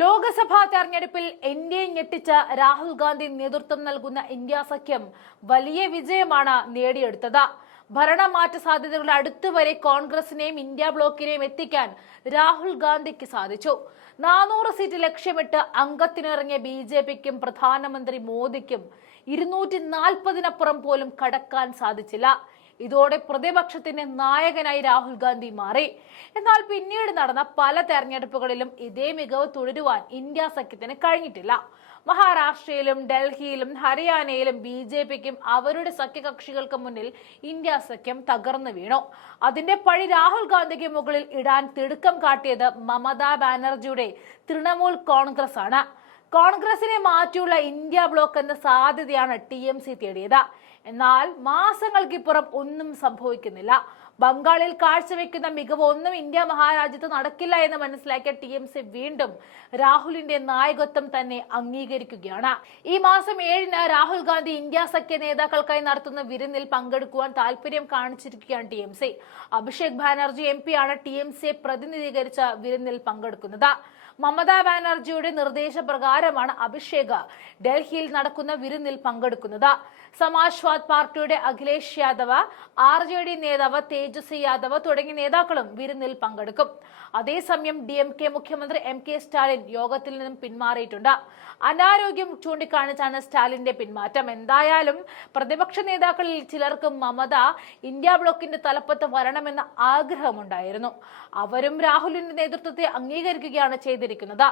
ലോക്സഭാ തെരഞ്ഞെടുപ്പിൽ ഇന്ത്യയെ ഞെട്ടിച്ച രാഹുൽ ഗാന്ധി നേതൃത്വം നൽകുന്ന ഇന്ത്യ സഖ്യം വലിയ വിജയമാണ് നേടിയെടുത്തത്. ഭരണമാറ്റ സാധ്യതകളുടെ അടുത്തുവരെ കോൺഗ്രസിനെയും ഇന്ത്യ ബ്ലോക്കിനെയും എത്തിക്കാൻ രാഹുൽ ഗാന്ധിക്ക് സാധിച്ചു. നാനൂറ് സീറ്റ് ലക്ഷ്യമിട്ട് അംഗത്തിനിറങ്ങിയ ബി ജെ പിക്കും പ്രധാനമന്ത്രി മോദിക്കും ഇരുന്നൂറ്റി നാൽപ്പതിനപ്പുറം പോലും കടക്കാൻ സാധിച്ചില്ല. ഇതോടെ പ്രതിപക്ഷത്തിന്റെ നായകനായി രാഹുൽ ഗാന്ധി മാറി. എന്നാൽ പിന്നീട് നടന്ന പല തെരഞ്ഞെടുപ്പുകളിലും ഇതേ മികവ് തുടരുവാൻ ഇന്ത്യ സഖ്യത്തിന് കഴിഞ്ഞിട്ടില്ല. മഹാരാഷ്ട്രയിലും ഡൽഹിയിലും ഹരിയാനയിലും ബി ജെ പിക്കും അവരുടെ സഖ്യകക്ഷികൾക്ക് മുന്നിൽ ഇന്ത്യ സഖ്യം തകർന്നു വീണു. അതിന്റെ പഴി രാഹുൽ ഗാന്ധിക്ക് മുകളിൽ ഇടാൻ തിടുക്കം കാട്ടിയത് മമതാ ബാനർജിയുടെ തൃണമൂൽ കോൺഗ്രസ് ആണ് കോൺഗ്രസിനെ മാറ്റിയുള്ള ഇന്ത്യ ബ്ലോക്ക് എന്ന സാധ്യതയാണ് ടി എം സി തേടിയത്. എന്നാൽ മാസങ്ങൾക്കിപ്പുറം ഒന്നും സംഭവിക്കുന്നില്ല. ബംഗാളിൽ കാഴ്ചവെക്കുന്ന മികവ് ഒന്നും ഇന്ത്യ മഹാരാജ്യത്ത് നടക്കില്ല എന്ന് മനസ്സിലാക്കിയ ടി എം സി വീണ്ടും രാഹുലിന്റെ നായകത്വം തന്നെ അംഗീകരിക്കുകയാണ്. ഈ മാസം ഏഴിന് രാഹുൽ ഗാന്ധി ഇന്ത്യ സഖ്യ നേതാക്കൾക്കായി നടത്തുന്ന വിരുന്നിൽ പങ്കെടുക്കുവാൻ താല്പര്യം കാണിച്ചിരിക്കുകയാണ് T M C. Abhishek Banerjee M ആണ് ടി എം സിയെ പ്രതിനിധീകരിച്ച വിരുന്നിൽ പങ്കെടുക്കുന്നത്. മമതാ ബാനർജിയുടെ നിർദ്ദേശപ്രകാരമാണ് അഭിഷേക് ഡൽഹിയിൽ നടക്കുന്ന വിരുന്നിൽ പങ്കെടുക്കുന്നത്. സമാജ്വാദ് പാർട്ടിയുടെ Akhilesh Yadav R J D നേതാവ് തേജസ്വി യാദവ് തുടങ്ങിയ നേതാക്കളും വിരുന്നിൽ പങ്കെടുക്കും. അതേസമയം ഡി എം കെ മുഖ്യമന്ത്രി എം കെ സ്റ്റാലിൻ യോഗത്തിൽ നിന്നും പിന്മാറിയിട്ടുണ്ട്. അനാരോഗ്യം ചൂണ്ടിക്കാണിച്ചാണ് സ്റ്റാലിന്റെ പിന്മാറ്റം. എന്തായാലും പ്രതിപക്ഷ നേതാക്കളിൽ ചിലർക്ക് മമത ഇന്ത്യ ബ്ലോക്കിന്റെ തലപ്പത്ത് വരണമെന്ന ആഗ്രഹമുണ്ടായിരുന്നു. അവരും രാഹുലിന്റെ നേതൃത്വത്തെ അംഗീകരിക്കുകയാണ് ചെയ്തിരിക്കുന്നത്.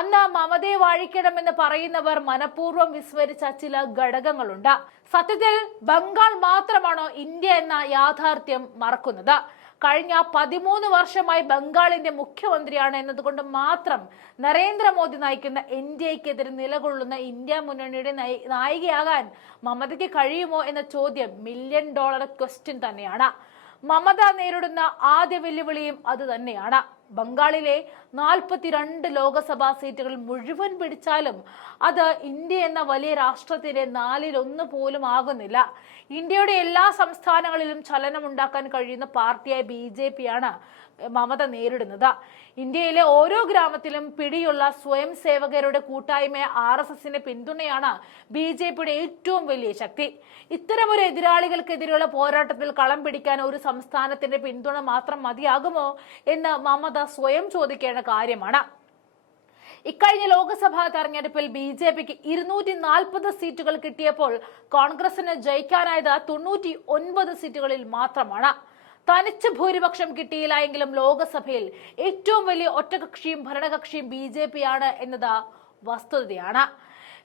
അന്ന് മമതയെ വാഴിക്കണമെന്ന് പറയുന്നവർ മനഃപൂർവം വിസ്മരിച്ച ചില ഘടകങ്ങളുണ്ട്. സത്യത്തിൽ ബംഗാൾ മാത്രമാണോ ഇന്ത്യ എന്ന യാഥാർത്ഥ്യം മറക്കുന്നത്? കഴിഞ്ഞ പതിമൂന്ന് വർഷമായി ബംഗാളിന്റെ മുഖ്യമന്ത്രിയാണ് എന്നതുകൊണ്ട് മാത്രം നരേന്ദ്രമോദി നയിക്കുന്ന എൻ ഡി എക്കെതിരെ നിലകൊള്ളുന്ന ഇന്ത്യ മുന്നണിയുടെ നയി- നായികയാകാൻ മമതയ്ക്ക് കഴിയുമോ എന്ന ചോദ്യം മില്യൺ ഡോളർ ക്വസ്റ്റ്യൻ തന്നെയാണ്. മമത നേരിടുന്ന ആദ്യ വെല്ലുവിളിയും അത് തന്നെയാണ്. ബംഗാളിലെ നാൽപ്പത്തിരണ്ട് ലോക്സഭാ സീറ്റുകൾ മുഴുവൻ പിടിച്ചാലും അത് ഇന്ത്യ എന്ന വലിയ രാഷ്ട്രത്തിന്റെ നാലിലൊന്ന് പോലും ആകുന്നില്ല. ഇന്ത്യയുടെ എല്ലാ സംസ്ഥാനങ്ങളിലും ചലനം ഉണ്ടാക്കാൻ കഴിയുന്ന പാർട്ടിയായ ബി ജെ പിയാണ് മമത നേരിടുന്നത്. ഇന്ത്യയിലെ ഓരോ ഗ്രാമത്തിലും പിടിയുള്ള സ്വയം സേവകരുടെ കൂട്ടായ്മ ആർ എസ് എസിന്റെ പിന്തുണയാണ് ബി ജെ പിയുടെ ഏറ്റവും വലിയ ശക്തി. ഇത്തരമൊരു എതിരാളികൾക്കെതിരെയുള്ള പോരാട്ടത്തിൽ കളം പിടിക്കാൻ ഒരു സംസ്ഥാനത്തിന്റെ പിന്തുണ മാത്രം മതിയാകുമോ എന്ന് മമത സ്വയം ചോദിക്കേണ്ട കാര്യമാണ്. ഇക്കഴിഞ്ഞ ലോക്സഭാ തെരഞ്ഞെടുപ്പിൽ ബി ജെ പിക്ക് ഇരുന്നൂറ്റി നാൽപ്പത് സീറ്റുകൾ കിട്ടിയപ്പോൾ കോൺഗ്രസിന് ജയിക്കാനായത് തൊണ്ണൂറ്റി ഒൻപത് സീറ്റുകളിൽ മാത്രമാണ്. തനിച്ച് ഭൂരിപക്ഷം കിട്ടിയില്ല എങ്കിലും ലോക്സഭയിൽ ഏറ്റവും വലിയ ഒറ്റകക്ഷിയും ഭരണകക്ഷിയും ബി ജെ പി ആണ് എന്നത് വസ്തുതയാണ്.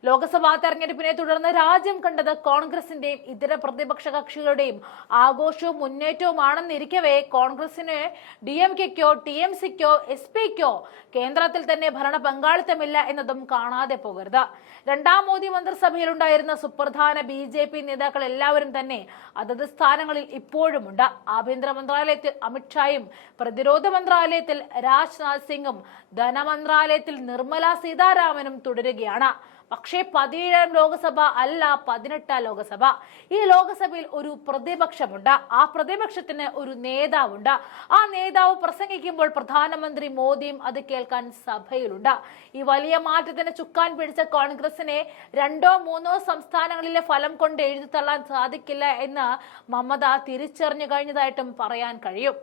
ലോക്സഭാ തെരഞ്ഞെടുപ്പിനെ തുടർന്ന് രാജ്യം കണ്ടത് കോൺഗ്രസിന്റെയും ഇതര പ്രതിപക്ഷ കക്ഷികളുടെയും ആഘോഷവും മുന്നേറ്റവുമാണെന്നിരിക്കവേ കോൺഗ്രസിന് ഡി എം കെക്കോ ടി എം സിക്കോ എസ് പിക്കോ കേന്ദ്രത്തിൽ തന്നെ ഭരണ പങ്കാളിത്തമില്ല എന്നതും കാണാതെ പോകരുത്. രണ്ടാം മോദി മന്ത്രിസഭയിലുണ്ടായിരുന്ന സുപ്രധാന ബി ജെ പി നേതാക്കൾ എല്ലാവരും തന്നെ അതത് സ്ഥാനങ്ങളിൽ ഇപ്പോഴുമുണ്ട്. ആഭ്യന്തര മന്ത്രാലയത്തിൽ അമിത്ഷായും പ്രതിരോധ മന്ത്രാലയത്തിൽ രാജ്നാഥ് സിംഗും ധനമന്ത്രാലയത്തിൽ നിർമ്മല സീതാരാമനും തുടരുകയാണ്. പക്ഷേ പതിനേഴാം ലോകസഭ അല്ല പതിനെട്ടാം ലോകസഭ. ഈ ലോകസഭയിൽ ഒരു പ്രതിപക്ഷമുണ്ട്. ആ പ്രതിപക്ഷത്തിന് ഒരു നേതാവുണ്ട്. ആ നേതാവ് പ്രസംഗിക്കുമ്പോൾ പ്രധാനമന്ത്രി മോദിയും അത് കേൾക്കാൻ സഭയിലുണ്ട്. ഈ വലിയ മാറ്റത്തിന് ചുക്കാൻ പിടിച്ച കോൺഗ്രസിനെ രണ്ടോ മൂന്നോ സംസ്ഥാനങ്ങളിലെ ഫലം കൊണ്ട് എഴുതി തള്ളാൻ സാധിക്കില്ല എന്ന് മമത തിരിച്ചറിഞ്ഞു കഴിഞ്ഞതായിട്ടും പറയാൻ കഴിയും.